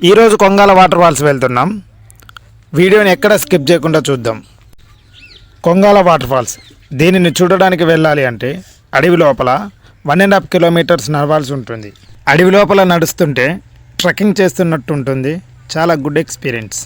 ఈరోజు Kongala water falls వెళ్తున్నాం. వీడియోని ఎక్కడ స్కిప్ చేయకుండా చూద్దాం. కొంగాల వాటర్ ఫాల్స్ దీనిని చూడడానికి వెళ్ళాలి అంటే అడవి లోపల 1.5 కిలోమీటర్స్ నడవాల్సి ఉంటుంది. అడవి లోపల నడుస్తుంటే ట్రెక్కింగ్ చేస్తున్నట్టు ఉంటుంది. చాలా గుడ్ ఎక్స్పీరియన్స్.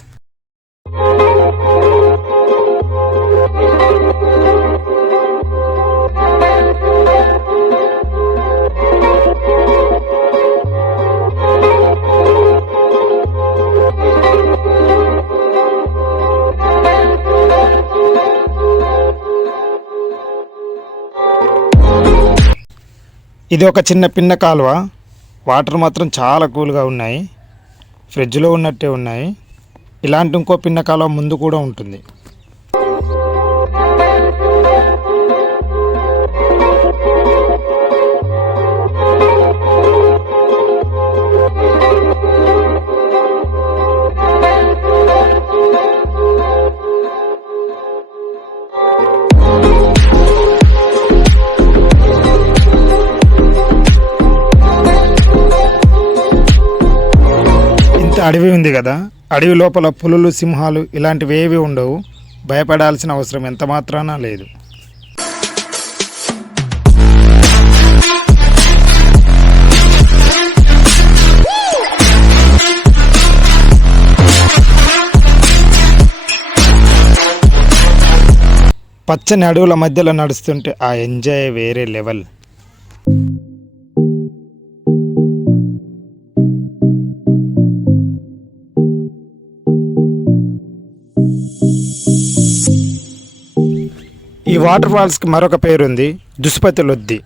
ఇది ఒక చిన్న పిన్న కాలువ. వాటర్ మాత్రం చాలా కూల్గా ఉన్నాయి. ఫ్రిడ్జ్లో ఉన్నట్టే ఉన్నాయి. ఇలాంటి ఇంకో పిన్న కాలువ ముందు కూడా ఉంటుంది. అడవి ఉంది కదా, అడవి లోపల పులులు, సింహాలు ఇలాంటివి ఏవి ఉండవు. భయపడాల్సిన అవసరం ఎంత మాత్రాన లేదు. పచ్చని అడవుల మధ్యలో నడుస్తుంటే ఆ ఎంజాయ్ వేరే లెవెల్. ఈ వాటర్ ఫాల్స్కి మరొక పేరుంది, దుస్పతి లొద్ది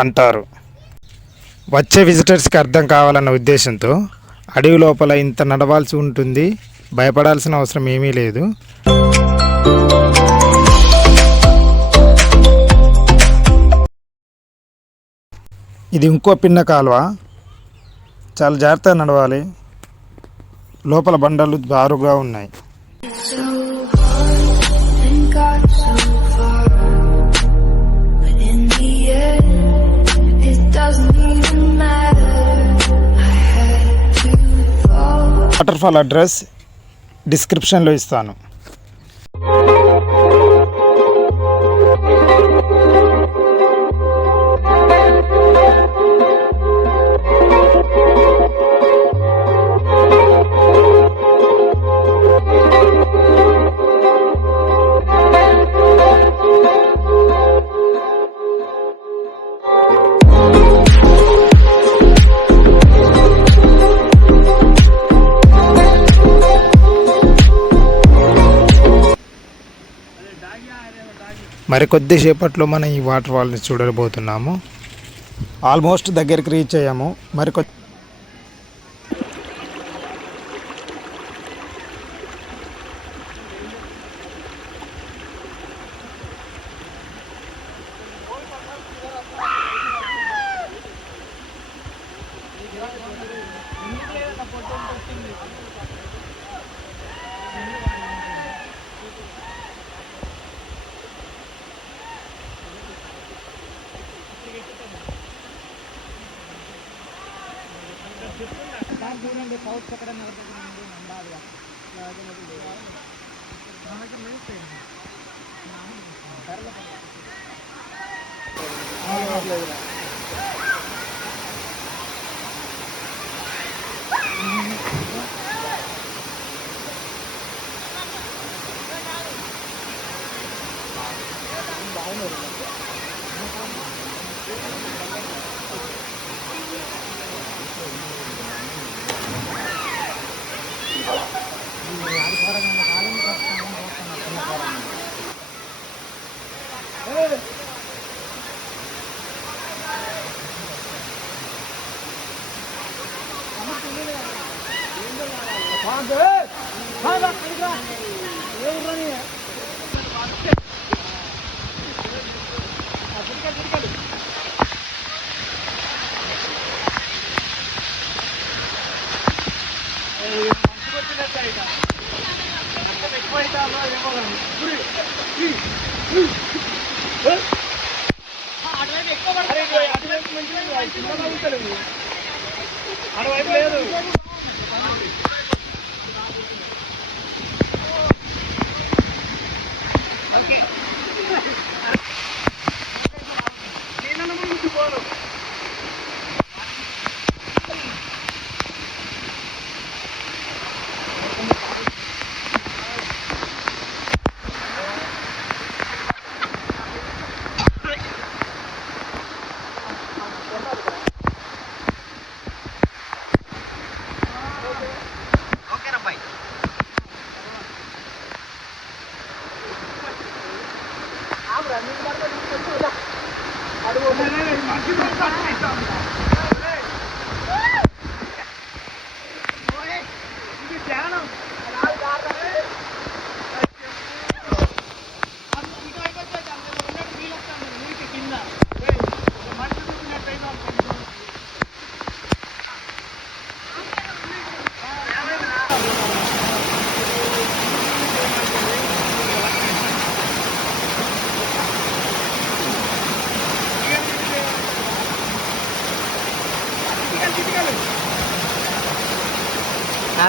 అంటారు. వచ్చే విజిటర్స్కి అర్థం కావాలన్న ఉద్దేశంతో అడవి లోపల ఇంత నడవాల్సి ఉంటుంది. భయపడాల్సిన అవసరం ఏమీ లేదు. ఇది ఇంకో పిన్న కాలువ. చాలా జాగ్రత్తగా నడవాలి. లోపల బండలు బారుగా ఉన్నాయి. వాటర్ ఫాల్ అడ్రస్ డిస్క్రిప్షన్లో ఇస్తాను. మరి కొద్దిసేపట్లో మనం ఈ వాటర్ ఫాల్ని చూడబోతున్నాము. ఆల్మోస్ట్ దగ్గరికి రీచ్ అయ్యాము.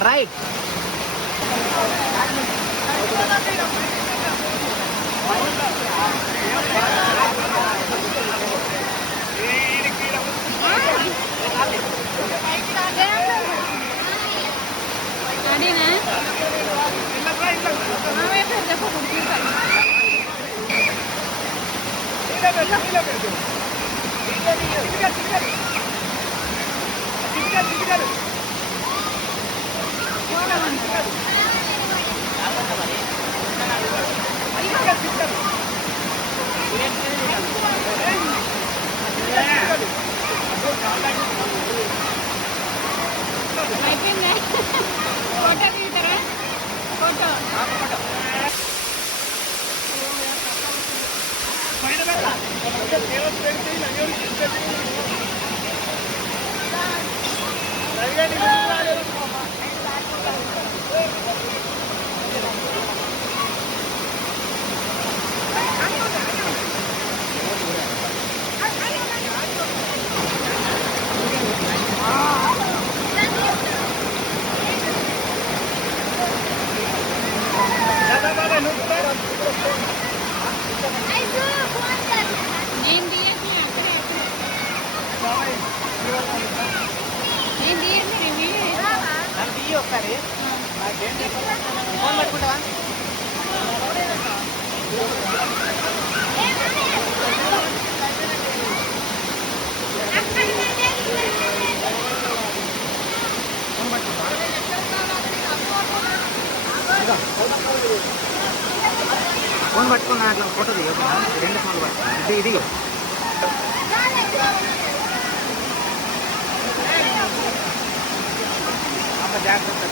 రైట్. ఫోటో తీస్తారా? ఫోటో నేను తీయట్లే, అక్కడే నేను తీయట్లే, వీడియో ఒకసారి ఫోన్ పట్టుకుంటావా? ఫోన్ పట్టుకున్నా అట్లా ఫోటో దిగకుండా 2 ఫోన్లు పట్టుకున్నా. ఇది జాగ్రత్త.